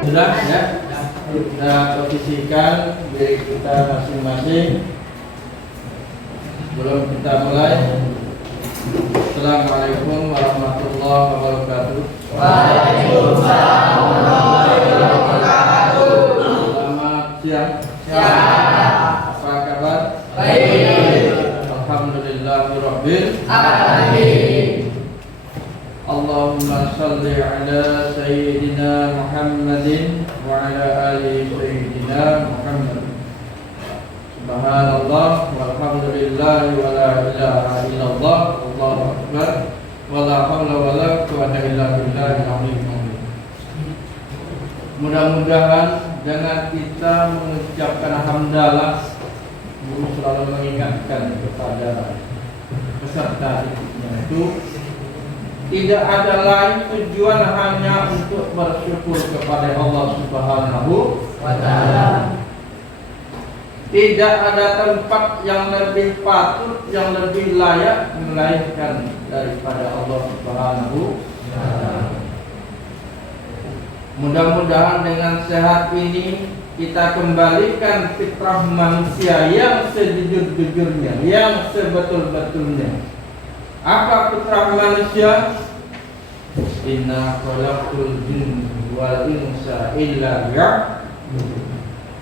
Sudah ya? Kita posisikan diri kita masing-masing. Sebelum kita mulai, Assalamualaikum warahmatullahi wabarakatuh. Waalaikumsalam warahmatullahi wabarakatuh. Selamat siang. Apa kabar? Baik. Alhamdulillahirabbil Alamin. Allahumma salli ala sayyidina Muhammadin wa ala ali sayyidina Muhammad. Subhanallah walhamdulillah wa la ilaha illallah wallahu akbar wa la haula wa la quwwata illa billahil aliyyil azim. Mudah-mudahan dengan kita mengucapkan hamdalah, guru selalu mengingatkan kepada peserta didiknya itu tidak ada lain tujuan hanya untuk bersyukur kepada Allah Subhanahu wa Ta'ala. Tidak ada tempat yang lebih patut, yang lebih layak melainkan daripada Allah Subhanahu wa Ta'ala. Mudah-mudahan dengan sehat ini kita kembalikan fitrah manusia yang sejujur-jujurnya, yang sebetul-betulnya. Apa fitrah manusia? Inna khalaqtul jinna wal insa illa liya'budun.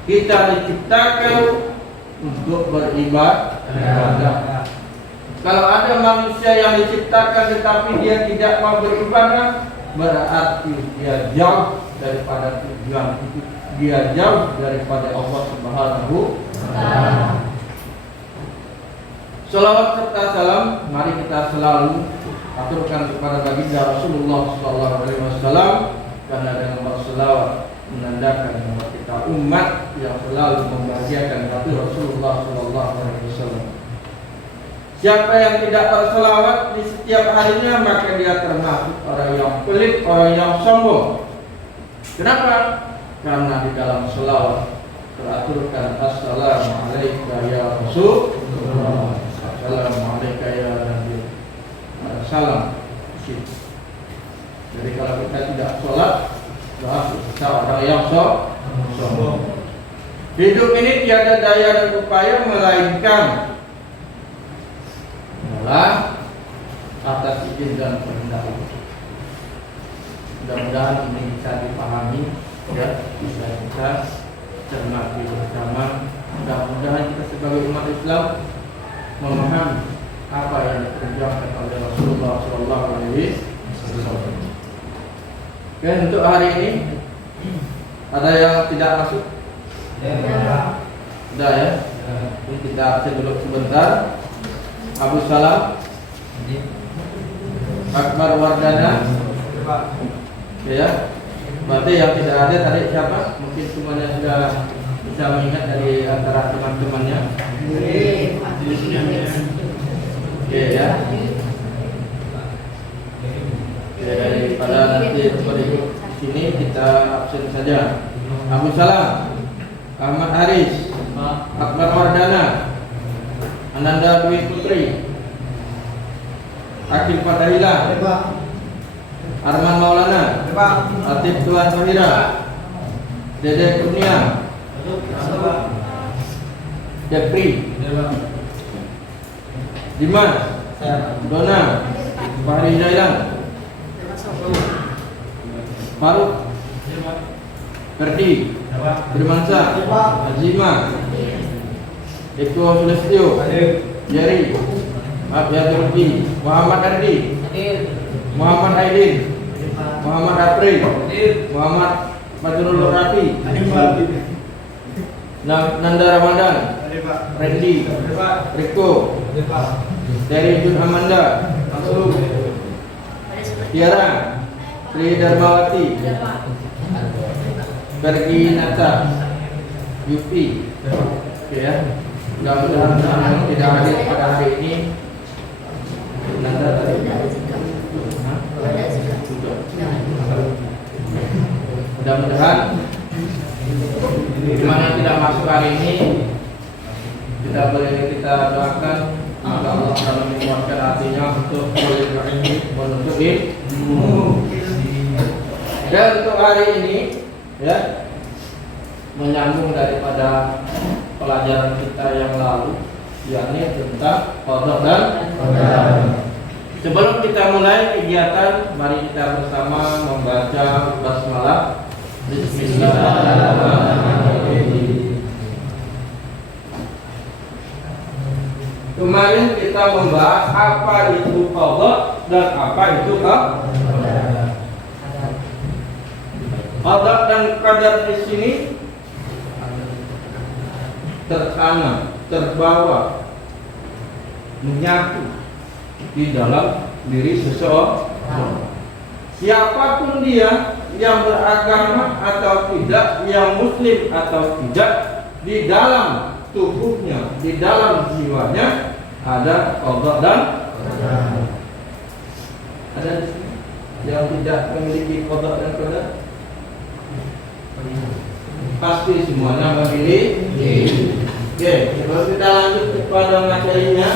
Kita diciptakan untuk beribadah. Kalau ada manusia yang diciptakan tetapi dia tidak mau beribadah, berarti dia jauh daripada tujuan itu. Dia jauh daripada Allah Subhanahu wa Ta'ala. Salawat serta salam mari kita selalu aturkan kepada baginda Rasulullah SAW, karena dengan berselawat menandakan bahwa kita umat yang selalu membahagiakan hati Rasulullah SAW. Siapa yang tidak berselawat di setiap harinya, maka dia termasuk orang yang pelit, orang yang sombong. Kenapa? Karena di dalam selawat teraturkan Assalamualaikum ya Rasulullah, Assalamualaikum ya Nabi, salam. Jadi kalau kita tidak sholat, kita orang yang sombong. Hidup ini tiada daya dan upaya melainkan adalah atas izin dan kehendak Allah. Mudah-mudahan ini bisa dipahami, ya, bisa kita cermati bersama. Mudah-mudahan kita sebagai umat Islam memahami apa yang dikerjakan oleh Rasulullah SAW. Oke, untuk hari ini ada yang tidak masuk? Sudah ya. Ini kita absen dulu sebentar. Abu Salam, Akbar Wardana, ya. Berarti yang tidak ada tadi siapa? Mungkin semuanya sudah bisa mengingat dari antara teman-temannya. Oke ya. Oke, daripada nanti berikut sini kita absen saja. Abu Salam, Ahmad Haris, Akbar Wardana, Ananda Dwi Putri, Akil Fatahila, Arman Maulana, Latif Tuan Fahira, Dede Kurnia, Depri, Dimas, Dona, Fahri Jailan, Faruk, Ferdi, Firmansyah, Azima, Eko Sulistyo, Jerry, Abdurrahman, Muhammad Ardi, Muhammad Aidin, Muhammad April, Muhammad Badrul Rafi, Nanda Ramadan, Randy, Riko, dari Jun Amanda, Tiara, Sri Darmawati, Pergi Nata, Yupi. Oke ya. Mudah-mudahan yang tidak hadir pada hari ini Nanda tadi. Mudah-mudahan Dimana tidak masuk hari ini, kita boleh kita doakan agar Allah akan menguatkan hatinya untuk boleh berilmu menuntut ilmu. Dan untuk hari ini ya, menyambung daripada pelajaran kita yang lalu, yakni tentang qada dan qadar. Sebelum kita mulai kegiatan, mari kita bersama membaca basmalah. Bismillahirrahmanirrahim. Kemarin kita membahas apa itu qada dan apa itu qadar. Qada dan qadar di sini tertanam, terbawa, menyatu di dalam diri seseorang. Siapapun dia, yang beragama atau tidak, yang muslim atau tidak, di dalam tubuhnya, di dalam jiwanya ada qada dan qadar. Ada di sini yang tidak memiliki qada dan qadar? Pasti semuanya memiliki. Oke, kalau kita lanjut kepada materinya,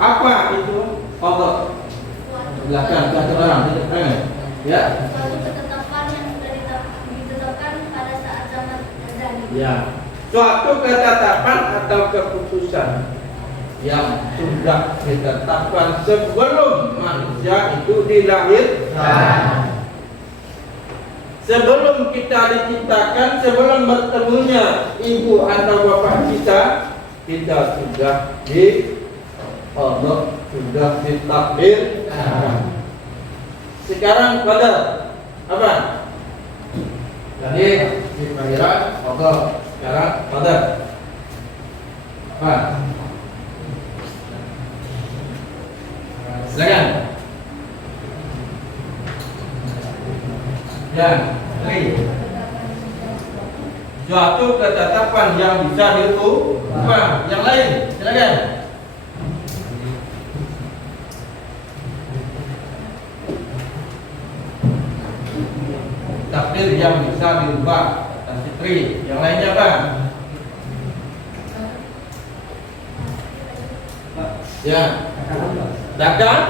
apa itu qada? Silakan satu orang di depan. Ya. Suatu ketetapan yang sudah ditetapkan pada saat zaman terjadi. Ya. Suatu ketetapan atau keputusan yang sudah ditetapkan sebelum manusia itu dilahirkan. Sebelum kita diciptakan, sebelum bertemunya ibu atau bapak kita sudah qada, sudah ditakdirkan. Sekarang qadar apa? Jadi di akhirat qada, sekarang qadar. Apa? Silakan. Dan suatu ketetapan yang bisa diubah. Yang lain, silakan. Takdir yang bisa diubah. Dan fitri. Yang lainnya apa? Ya. Takaran.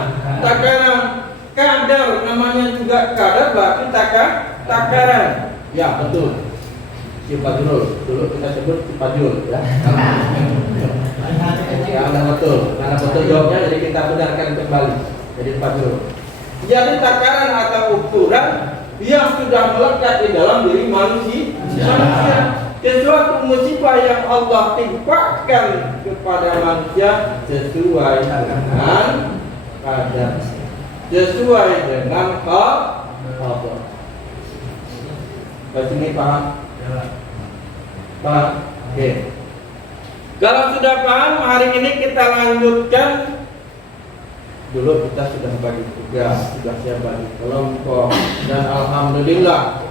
Kadar namanya juga kadar, berarti takaran. Ya, betul. Sifajul. Dulu kita sebut sifajul, ya. Karena betul jawabnya, jadi kita benarkan kembali. Jadi sifajul. Jadi takaran atau ukuran yang sudah melekat di dalam diri manusia. Sesuatu musibah yang Allah timpakan kepada manusia sesuai dengan kadar, sesuai dengan qada. Baik, ini paham? Paham? Oke. Kalau sudah paham, hari ini kita lanjutkan. Dulu kita sudah bagi tugas, sudah siap bagi kelompok, dan alhamdulillah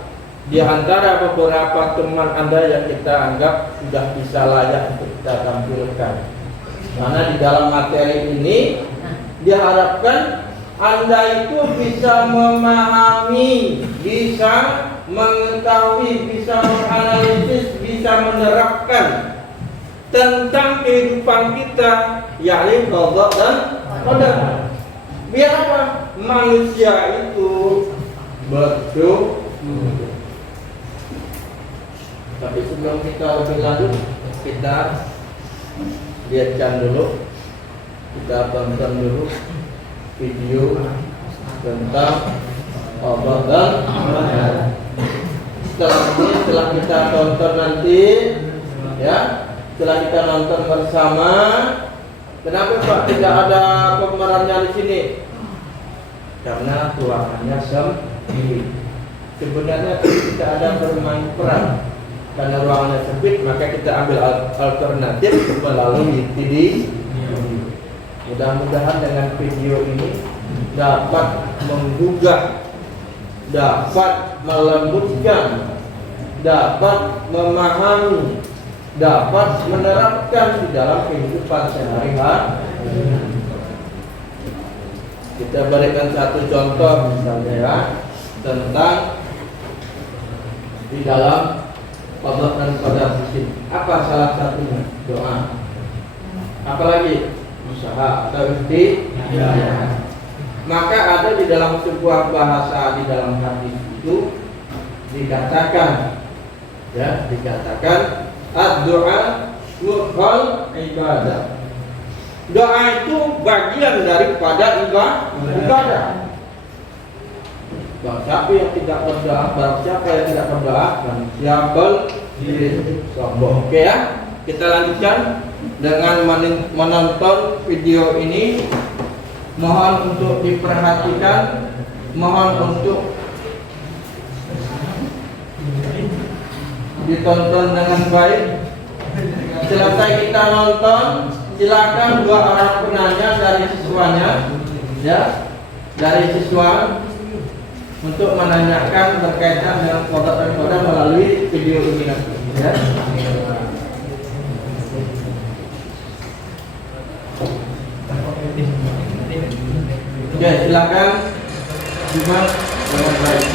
di antara beberapa teman Anda yang kita anggap sudah bisa layak untuk kita tampilkan. Karena di dalam materi ini diharapkan Anda itu bisa memahami, bisa mengetahui, bisa menganalisis, bisa menerapkan tentang kehidupan kita, yakni qada dan qadar. Biar apa? Manusia itu betul. Tapi sebelum kita lebih lanjut, kita lihatkan dulu, kita tonton dulu video tentang qada dan qadar. Setelah kita tonton nanti, ya, setelah kita nonton bersama, kenapa Pak tidak ada pemerannya di sini? Karena ruangannya sempit. Sebenarnya tidak ada bermain peran. Karena ruangannya sempit, maka kita ambil alternatif melalui video. Mudah-mudahan dengan video ini dapat menggugah, dapat melembutkan, dapat memahami, dapat menerapkan di dalam kehidupan sehari-hari. Kita berikan satu contoh misalnya, ya, tentang di dalam qada dan qadar di sini. Apa salah satunya? Doa. Apalagi usaha atau ikhtiar. Maka ada di dalam sebuah bahasa di dalam hadis itu dikatakan ad-doa mukhal ibadah. Doa itu bagian daripada ibadah. Barang siapa yang tidak berdoa, manusia sombong. Oke ya, kita lanjutkan dengan menonton video ini. Mohon untuk diperhatikan, mohon untuk ditonton dengan baik. Selesai kita nonton, silakan dua orang penanya dari siswanya, ya, dari siswa untuk menanyakan berkaitan dengan kodok melalui video ini nanti, ya. Oke, silakan simak dengan baik.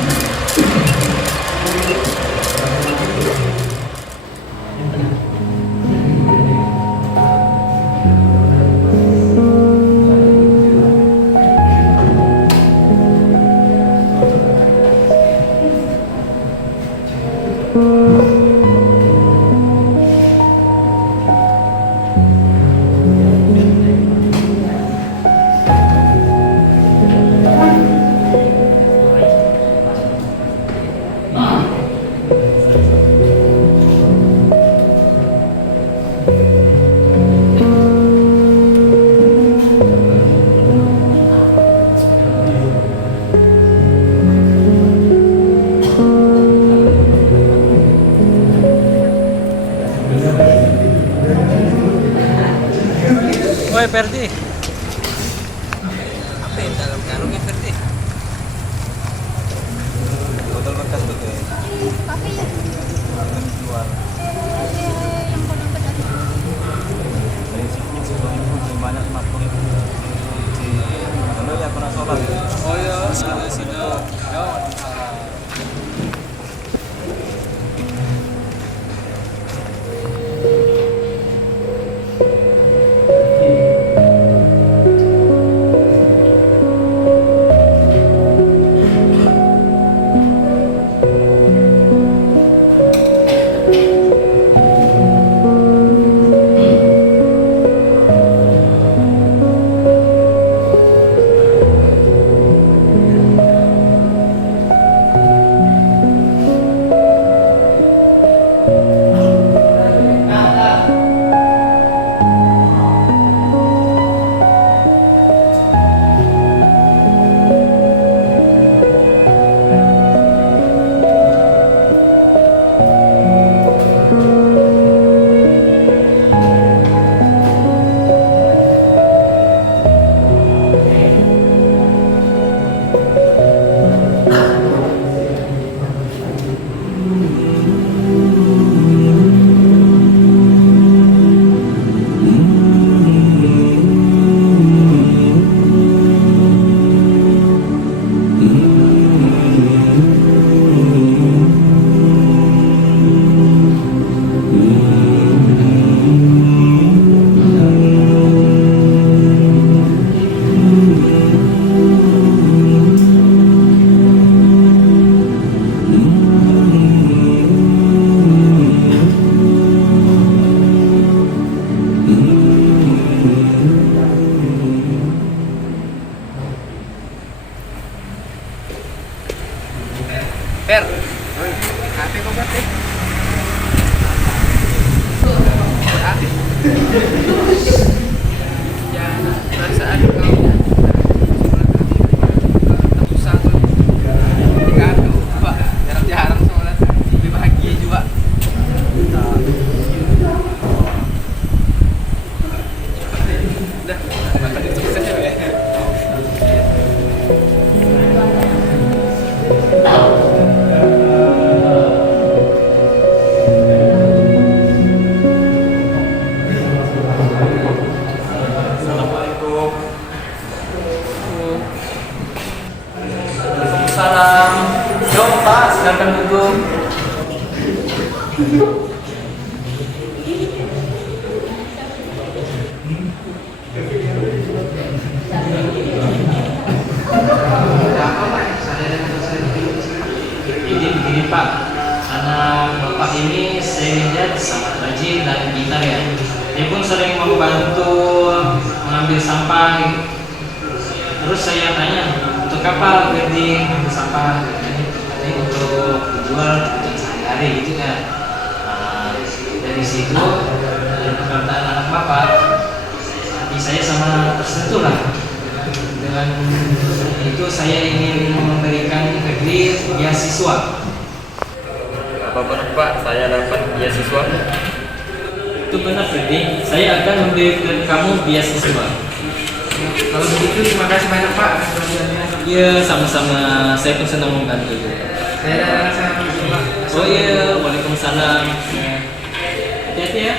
Woi Ferdi, apa yang dalam karungnya Ferdi? Botol bekas tuh kayak. Tapi ya. Akan dijual. Yang kodok tadi. Dari sini sebelum banyak 50.000. Kalau ya pernah sholat. Oh iya, sini. Ya. Per, hati kok berarti? Hati. Ya, perasaan kau susah tuh. Tiga tuh, Pak. Jarang-jarang sholat. Lebih bahagia juga. Udah, makan itu saja ya. Salam. Yuk Pak, silakan duduk. Ini Pak, sangat rajin dan pintar ya. Dia pun sering membantu mengambil sampah gitu. Terus saya tanya, untuk apa Ferdi mengambil sampah? Katanya untuk dijual untuk sehari-hari gitu kan. Dari situ, dari perkataan anak bapak, hati saya sama tersentuh lah. Dengan itu saya ingin memberikan Ferdi beasiswa. Apa benar Pak, saya dapat beasiswa? Itu benar Ferdi, saya akan memberikan kamu beasiswa. Kalau begitu terima kasih banyak Pak. Iya, sama-sama. Saya pun senang membantu. Saya ada rasa Pak. Oh iya, waalaikumsalam. Hati-hati ya.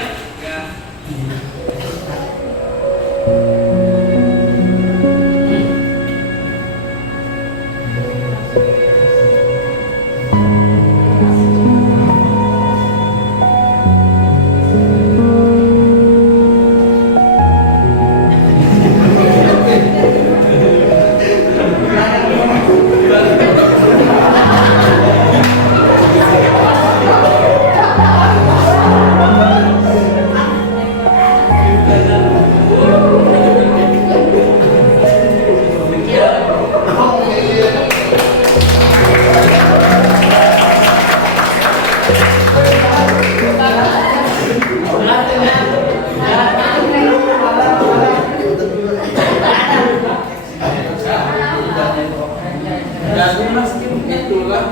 itulah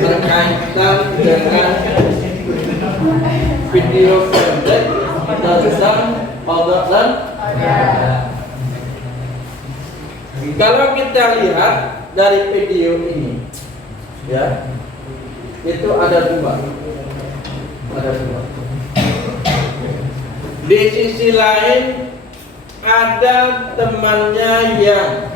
berkaitan dengan video pendek tentang qada dan kalau kita lihat dari video ini, ya, itu ada dua. Di sisi lain ada temannya yang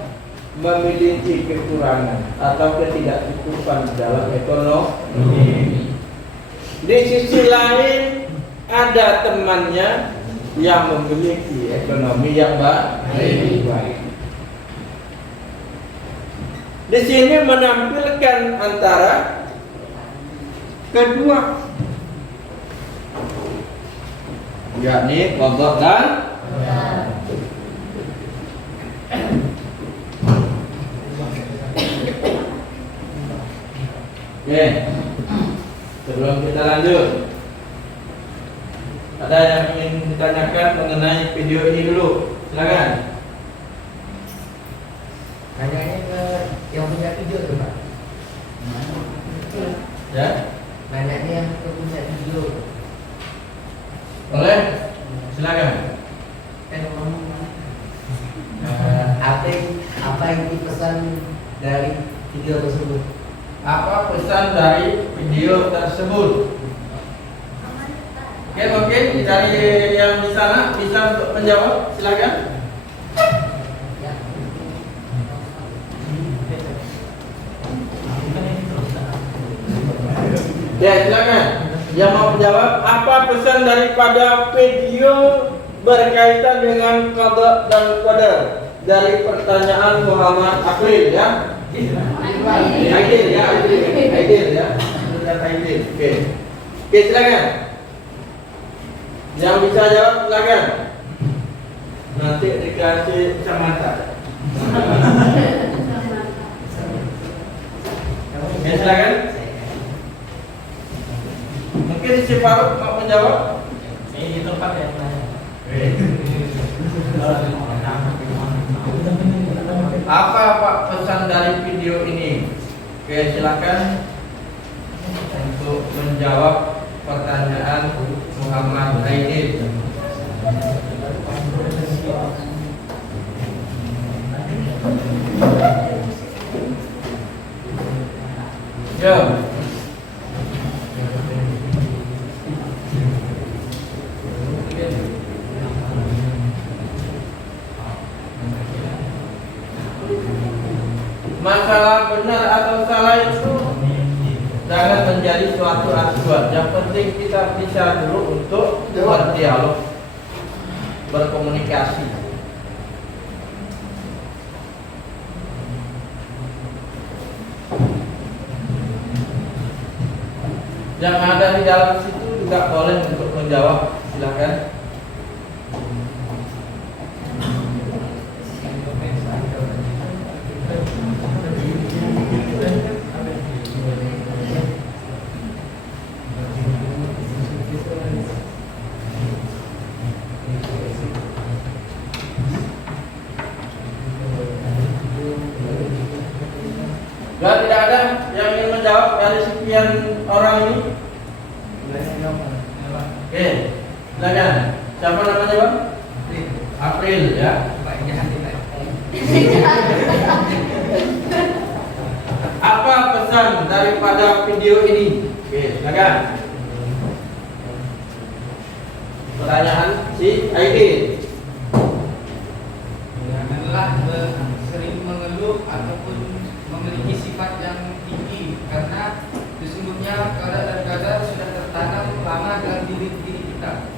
memiliki kekurangan atau ketidakcukupan dalam ekonomi. Di sisi lain ada temannya yang memiliki ekonomi yang baik. Di sini menampilkan antara kedua, yakni qada dan oke. Sebelum kita lanjut, ada yang ingin ditanyakan mengenai video ini dulu? Silakan. Tanyanya ke yang punya video tuh Pak. Ya, Nanyanya yang ke punya video. boleh. Silakan. Kan apa yang dipesan dari video tersebut? Apa pesan dari video tersebut? Oke, mungkin dari yang di sana bisa untuk menjawab. Silakan. Ya, silakan. Yang mau menjawab, apa pesan daripada video berkaitan dengan qada dan qadar dari pertanyaan Muhammad Akhil, ya? Aidil, ya, Aidil, ya. Oke, silakan. Yang bisa jawab silakan. Nanti dikasih kacamata. Ya, silakan. Mungkin si Faruk mau menjawab. Ini tempat ya. Apa Pak pesan dari video ini? Oke, silakan untuk menjawab pertanyaan Muhammad Aidil. Yo. Masalah benar atau salah itu jangan menjadi suatu acuan. Yang penting kita bisa dulu untuk berdialog, berkomunikasi. Yang ada di dalam situ tidak boleh untuk menjawab. Silakan. Ya, tidak ada yang ingin menjawab dari sekian orang ini. Oke, silakan. Siapa namanya bang? April ya. Apa pesan daripada video ini? Oke, silakan. Pertanyaan si Aidin. Janganlah sering mengeluh ataupun memiliki sifat yang tinggi, karena sesungguhnya kadar dan kadar sudah tertanam lama dalam diri kita.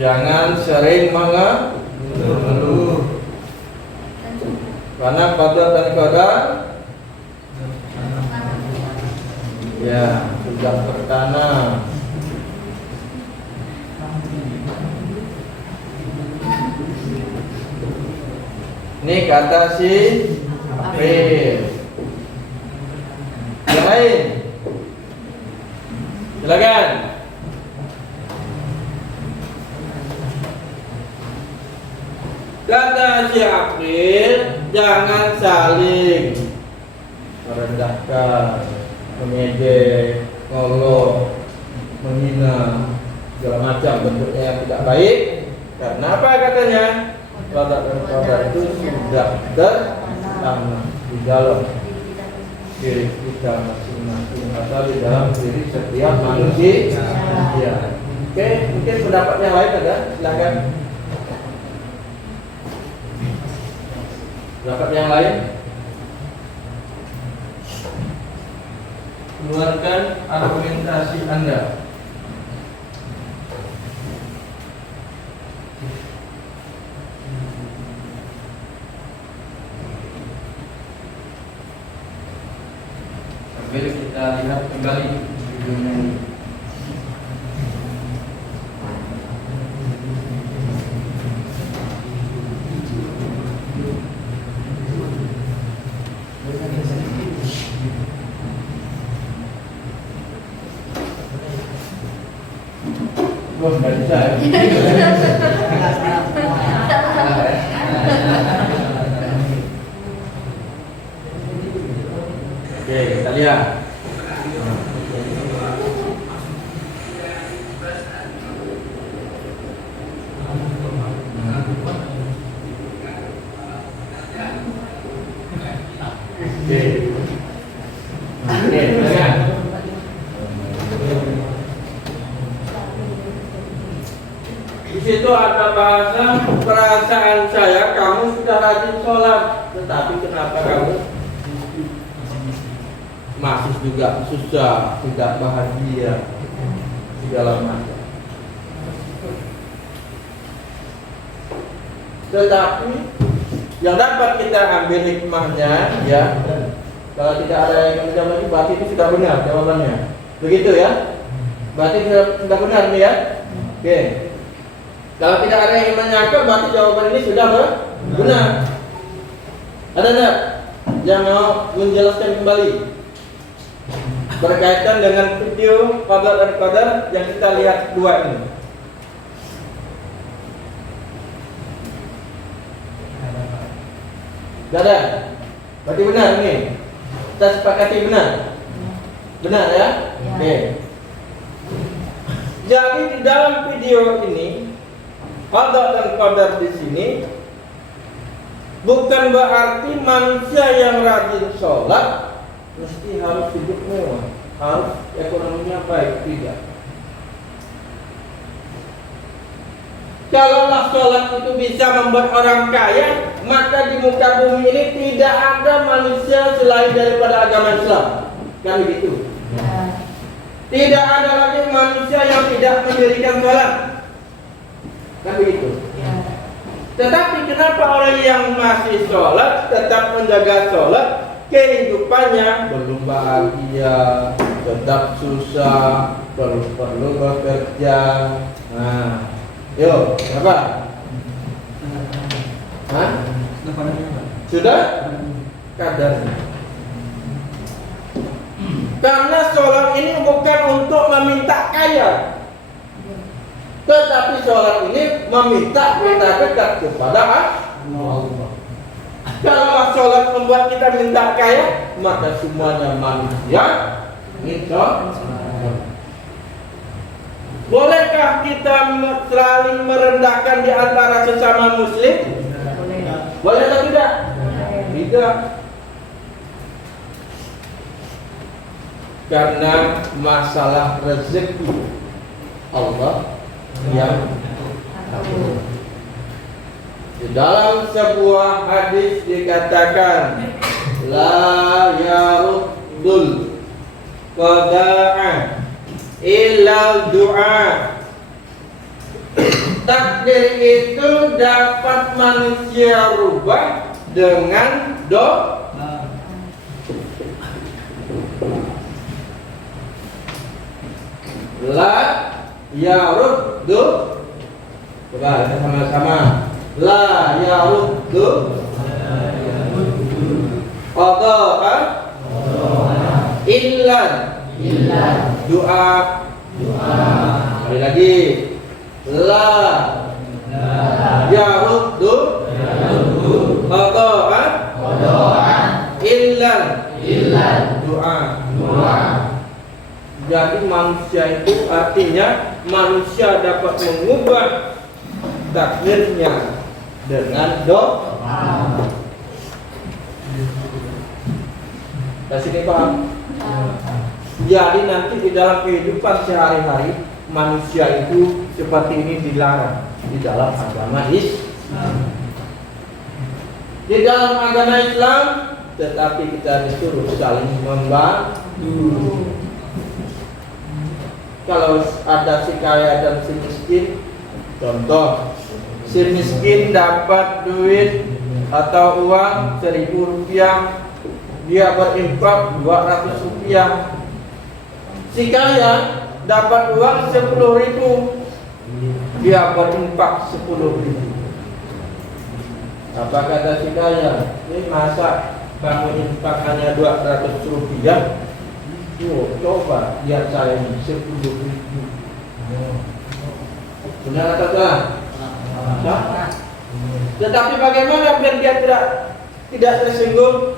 Jangan sering mengeluh, karena qadar dan qadar ya sudah tertanam. Ini kata si April. Yang lain, silakan. Kata si April, jangan saling merendahkan, mengejek, ngolok, menghina, segala macam bentuknya yang tidak baik. Karena apa katanya? Qadar dan qadar itu sudah tertanam di dalam diri kita masing-masing, atau di dalam diri setiap manusia. Ya. Oke, mungkin pendapat yang lain ada, silakan. Pendapat yang lain, keluarkan argumentasi Anda. Sambil kita lihat kembali videonya ini. Wah, nggak bisa ya? Oke, kita lihat. Oke, silakan. Di situ ada bahasa, perasaan saya kamu sudah rajin sholat, tetapi kenapa kamu masih juga susah, tidak bahagia, segala macam. Tetapi yang dapat kita ambil hikmahnya, ya, kalau tidak ada yang menjawab lagi, berarti itu sudah benar jawabannya. Begitu ya? Berarti sudah benar nih ya? Oke. Kalau tidak ada yang menyangkut, berarti jawaban ini sudah benar. Ada enggak yang mau menjelaskan kembali berkaitan dengan video qadar dan qadar yang kita lihat dua ini? Tidak ada. Berarti benar ini. Kita sepakati benar. Benar ya? Oke. Jadi di dalam video ini qadar dan qadar di sini bukan berarti manusia yang rajin sholat mesti harus hidup mewah, harus ekonominya baik, tidak. Kalaulah sholat itu bisa membuat orang kaya, maka di muka bumi ini tidak ada manusia selain daripada agama Islam. Kan begitu? Tidak ada lagi manusia yang tidak mendirikan sholat. Kan begitu? Tetapi kenapa orang yang masih sholat tetap menjaga sholat, kehidupannya belum bahagia, tetap susah, perlu bekerja. Nah, yuk, apa? Hah? Sudah? Kadarnya. Karena sholat ini bukan untuk meminta kaya, tetapi sholat ini meminta kita dekat kepada Allah. Kalau sholat membuat kita minta kaya, maka semuanya manusia minta. Bolehkah kita saling merendahkan di antara sesama muslim? Boleh atau tidak? Tidak. Karena masalah rezeki Allah yang atur. Di dalam sebuah hadis dikatakan, la yaruddul qada'a illa du'a. Takdir itu dapat manusia rubah dengan doa. La yaruddu. Coba kita sama-sama. La yaruddu qada'a illa doa. Sekali lagi. La yaruddu qada'a illa doa. Jadi manusia itu artinya manusia dapat mengubah takdirnya dengan doa. Kasih paham? Jadi nanti di dalam kehidupan sehari-hari manusia itu seperti ini dilarang di dalam agama Islam. Di dalam agama Islam, tetapi kita disuruh saling membantu. Kalau ada si kaya dan si miskin, contoh, si miskin dapat duit atau uang 1.000 rupiah, dia berinfak 200 rupiah. Si kaya dapat uang 10.000, dia berinfak 10.000. Apa kata si kaya? Ini masa kamu infak hanya 200 rupiah? Coba lihat saya ini 10.000. Benar atau tidak? Tetapi bagaimana biar dia tidak tersinggung?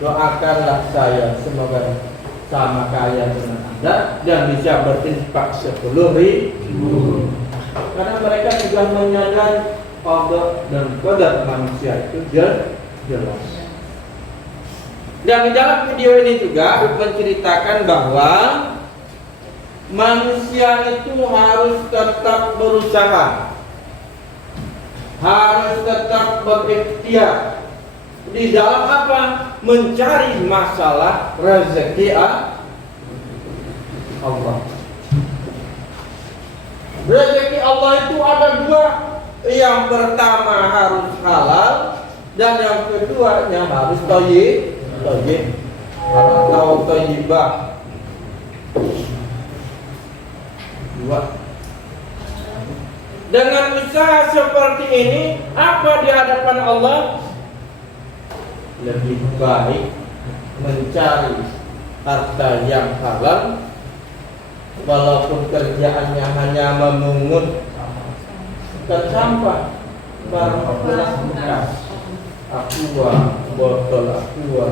Doakanlah saya semoga sama kaya dengan Anda dan bisa berinfak 10.000. Karena mereka sudah menyadari qada dan qadar manusia itu jelas. Dan di dalam video ini juga menceritakan bahwa manusia itu harus tetap berusaha, harus tetap berikhtiar di dalam apa? Mencari masalah rezeki Allah. Rezeki Allah itu ada dua. Yang pertama harus halal dan yang keduanya harus thayyib atau thayyibah. Dua. Dengan usaha seperti ini, apa di hadapan Allah? Lebih baik mencari harta yang halal, walaupun kerjaannya hanya memungut dan sampah, barang bekas, aqua, botol aqua,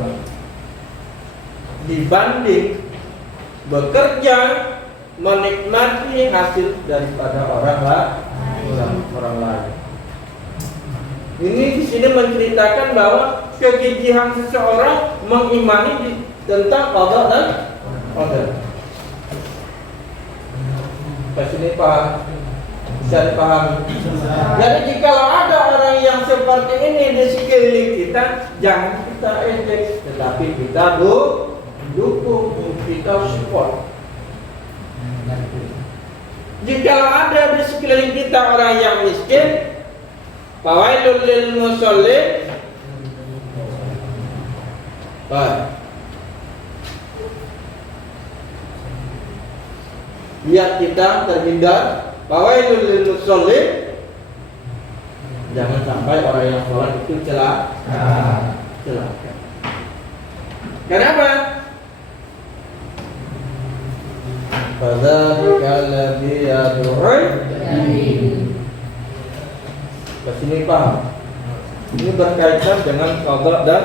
dibanding bekerja menikmati hasil daripada orang lain. Ini di sini menceritakan bahwa kegigihan seseorang mengimani tentang qada dan qadar. Ini paham? Bisa dipahami? Jadi jika ada orang yang seperti ini di sekeliling kita, jangan kita ejek, tetapi kita dukung, kita support. Jika ada di sekeliling kita orang yang miskin, fawailul lil musallin, Baik. Biar kita terhindar fawailul lil musallin. Jangan sampai orang yang sholat itu celaka. Kenapa? Fadzalika alladzi yad'u. Kesini paham? Ini berkaitan dengan qada dan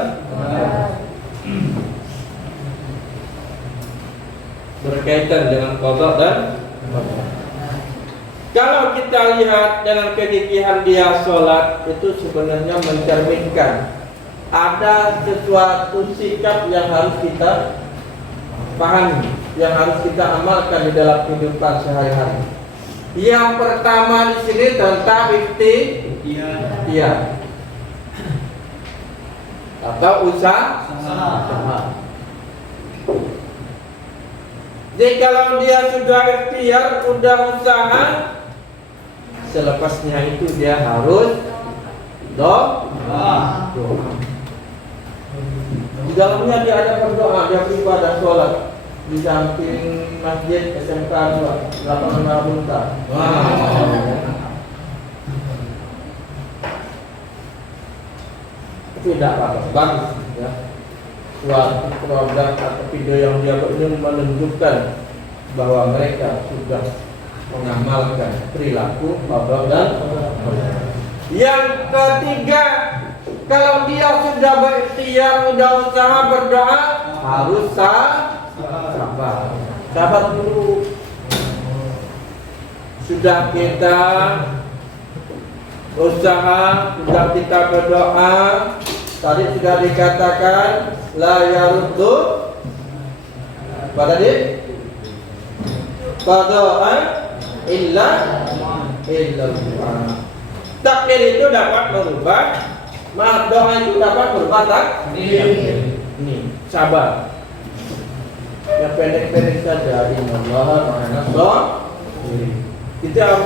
kalau kita lihat dengan kegigihan dia sholat, itu sebenarnya mencerminkan ada sesuatu sikap yang harus kita pahami, yang harus kita amalkan di dalam kehidupan sehari-hari. Yang pertama di sini tentang ikhtiar atau usaha. Jadi kalau dia sudah ikhtiar, sudah usaha, selepasnya itu dia harus doa. Di dalamnya dia ada berdoa, dia beribadah sholat di samping masjid SMK 2 lapangan Marabunta. Tidak apa-apa, bagus ya. Suatu program atau video yang dia buat ini menunjukkan bahwa mereka sudah mengamalkan perilaku qada dan yang ketiga, kalau dia sudah berikhtiar, sudah usaha berdoa, harus sabar. Sabar dulu. Sudah kita usaha, sudah kita berdoa, tadi sudah dikatakan la yaruddu pada dia qada'a illa doa. Takdir itu dapat merubah, doa itu dapat merubah takdir. Ini sabar. Yang pendek-pendek saja. Innallaha ma'an sabirin. Kita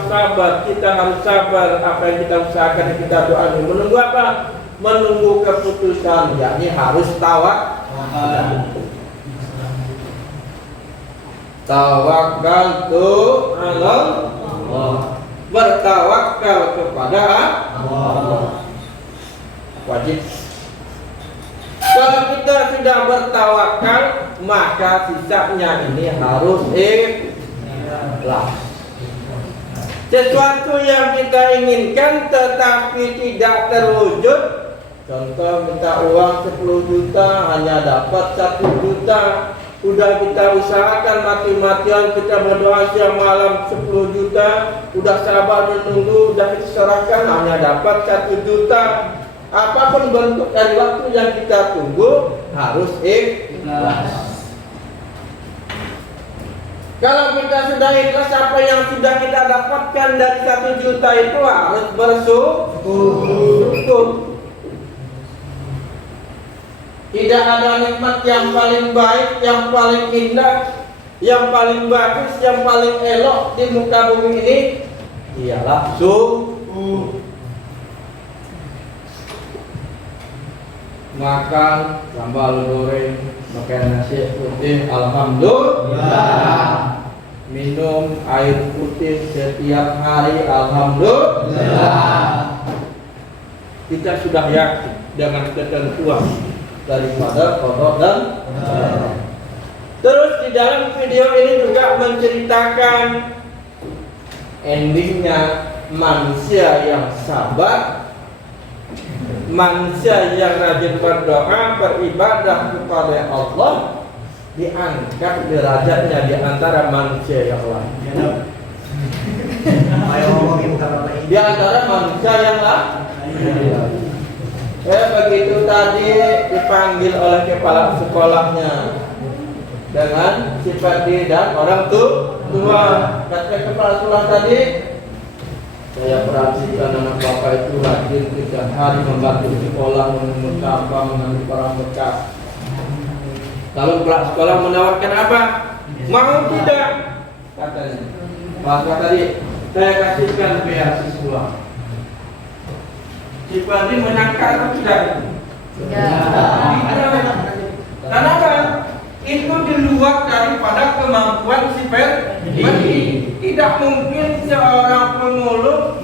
harus sabar apa yang kita usahakan, yang kita doa. Menunggu apa? Menunggu keputusan, yakni harus tawakkaltu 'ala Allah. Bertawakal kepada Allah. Wajib. Kalau kita sudah bertawakal, maka sisanya ini harus ikhlas. Sesuatu yang kita inginkan tetapi tidak terwujud, contoh minta uang 10 juta hanya dapat 1 juta. Udah kita usahakan mati-matian, kita berdoa siang malam 10 juta, udah sabar menunggu, udah kita serahkan hanya dapat 1 juta. Apapun bentuk dari waktu yang kita tunggu harus ikhlas. Kalau kita sudah ikhlas, apa yang sudah kita dapatkan dari 1 juta itu harus bersyukur. Tidak ada nikmat yang paling baik, yang paling indah, yang paling bagus, yang paling elok di muka bumi ini ialah syukur. Makan sambal goreng, makan nasi putih, alhamdulillah. Minum air putih setiap hari, alhamdulillah. Kita sudah yakin dengan ketentuan daripada qada dan terus di dalam video ini juga menceritakan endingnya manusia yang sabar, manusia yang rajin berdoa, beribadah kepada Allah, diangkat derajatnya di antara manusia yang lain. Di antara manusia yang lain. Begitu tadi dipanggil oleh kepala sekolahnya dengan sifat D dan orang tua. Kata kepala sekolah tadi, saya perhatikan anak bapak itu rajin setiap hari membantu sekolah, mengambil sampah, mengambil barang bekas. Lalu kepala sekolah menawarkan apa? Mau tidak? Katanya. Maka tadi saya kasihkan beasiswa. Si Fadli menangkap atau tidak? Tidak. Kenapa? Itu di luar daripada kemampuan si pemberi. Tidak mungkin seorang pemulung,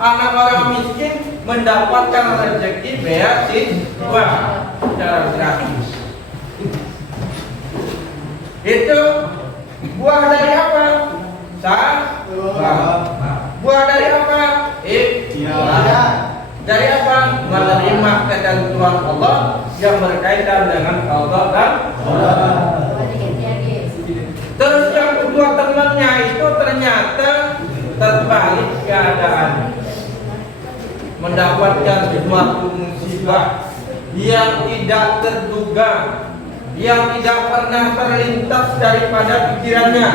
anak orang miskin mendapatkan rezeki beasiswa secara gratis. Itu buah dari apa? Buah dari apa? Dari apa? Menerima ketentuan Allah yang berkaitan dengan Allah dan terus yang kedua temannya itu ternyata terbalik keadaan, mendapatkan suatu musibah yang tidak terduga, yang tidak pernah terlintas daripada pikirannya.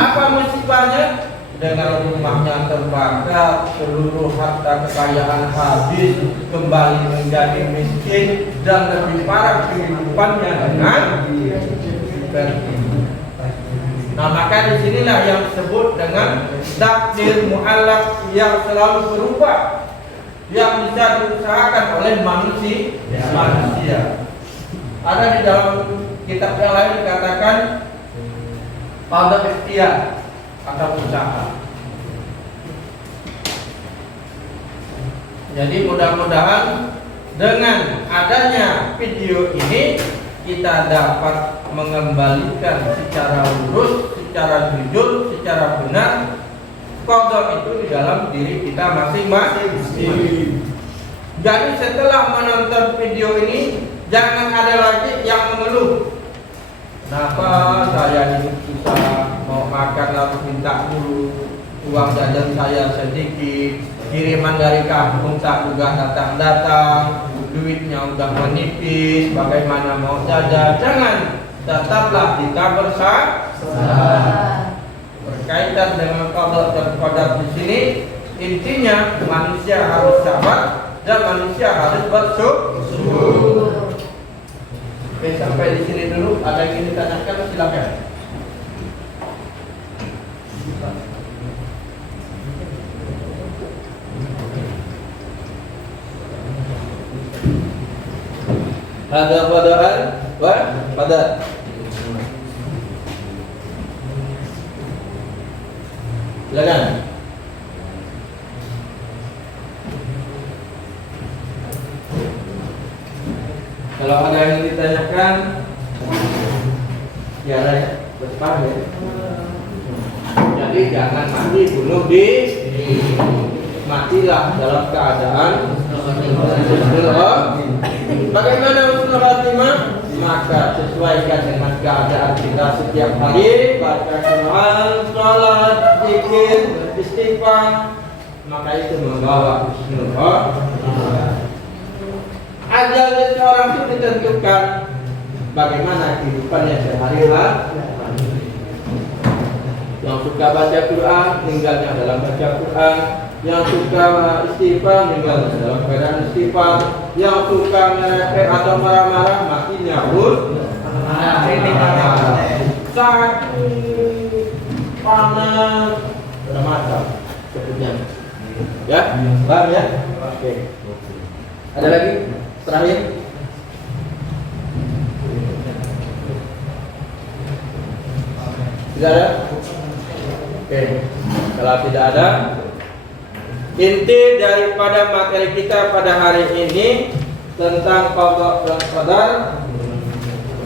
Apa musibahnya? Dengan rumahnya terbakar, seluruh harta kekayaan habis, kembali menjadi miskin, dan lebih parah kehidupannya dengan berhenti. Nah, maka disinilah yang disebut dengan takdir mu'allaq yang selalu berubah, yang bisa diusahakan oleh manusia. Ada di dalam kitab yang lain dikatakan qada ikhtiar atau usaha. Jadi mudah-mudahan dengan adanya video ini kita dapat mengembalikan secara lurus, secara jujur, secara benar qada itu di dalam diri kita masing-masing. Jadi setelah menonton video ini jangan ada lagi yang mengeluh. Kenapa saya hidup susah, mau makan lalu minta dulu, uang jajan saya sedikit, kiriman dari kampung tak juga datang-datang, duitnya udah menipis, bagaimana mau jajan? Jangan, tetaplah kita bersabar. Berkaitan dengan qada dan qadar di sini, intinya manusia harus sabar dan manusia harus bersyukur. Oke, sampai di sini dulu. Ada yang ingin ditanyakan, silakan. Ada padaan, pada. Silakan. Kalau ada yang ditanyakan, ya bercepat ya. Jadi jangan mati bunuh diri, matilah dalam keadaan bagaimana husnul khatimah, maka sesuaikan dengan keadaan kita setiap hari, baca Quran, salat, zikir, istighfar, maka itu membawa husnul khatimah. Ajal seseorang itu ditentukan bagaimana kehidupannya sehari-hari. Yang suka baca Quran, tinggalnya dalam baca Quran. Yang suka istighfar, tinggalnya dalam keadaan istighfar. Yang suka ngerepek atau marah-marah, matinya pun sakit, panas, macam sebutnya. Ya, paham ya? Oke. Ada lagi? Terakhir. Tidak ada? Oke. Kalau tidak ada, inti daripada materi kita pada hari ini tentang qada dan qadar,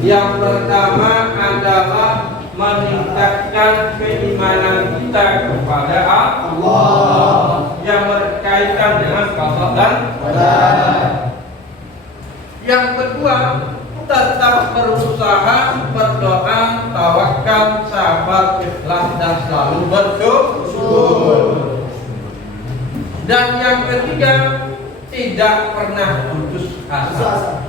yang pertama adalah meningkatkan keimanan kita kepada Allah yang berkaitan dengan qada dan qadar. Yang kedua, tetap berusaha, berdoa, tawakal, sabar, ikhlas, dan selalu bersyukur. Dan yang ketiga, tidak pernah putus asa,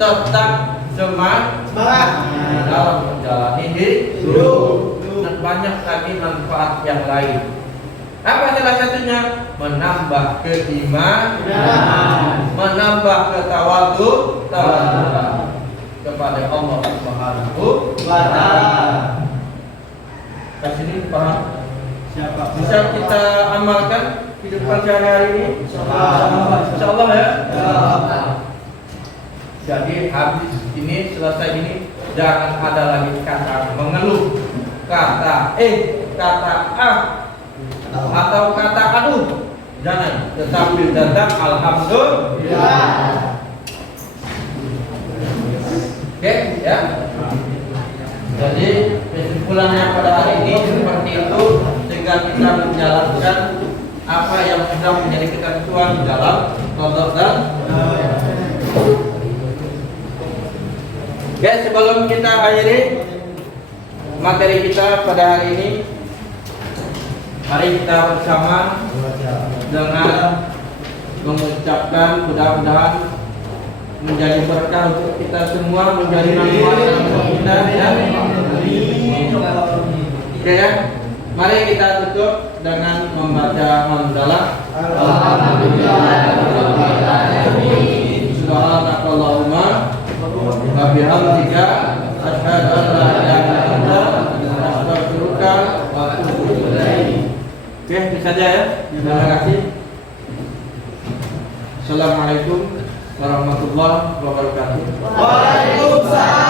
tetap semangat dalam menjalani hidup, dan banyak lagi manfaat yang lain. Apa salah satunya? Menambah keimanan, menambah ketawaduan kepada Allah Subhanahu wa Ta'ala. Kasih paham? Bisa kita amalkan kehidupan sehari-hari ini? Insyaallah ya. Jadi habis ini, selesai ini, jangan ada lagi kata mengeluh, kata kata atau kata aduh. Jangan, tetapi tetap alhamdulillah. Oke, ya. Jadi kesimpulannya pada hari ini seperti itu, sehingga kita menjalankan apa yang sudah menjadi ketentuan dalam qada dan. Oke, sebelum kita akhiri materi kita pada hari ini, mari kita bersama dengan mengucapkan mudah-mudahan menjadi berkah untuk kita semua, menjadi manfaat untuk kita ya. Oke ya. Mari kita tutup dengan membaca hamdalah. Subhanakallahumma wa bihamdika asyhadu an la ilaha illa anta astaghfiruka wa atubu ilaik. Oke, itu saja ya. Terima kasih. Assalamualaikum warahmatullahi wabarakatuh. Waalaikumsalam.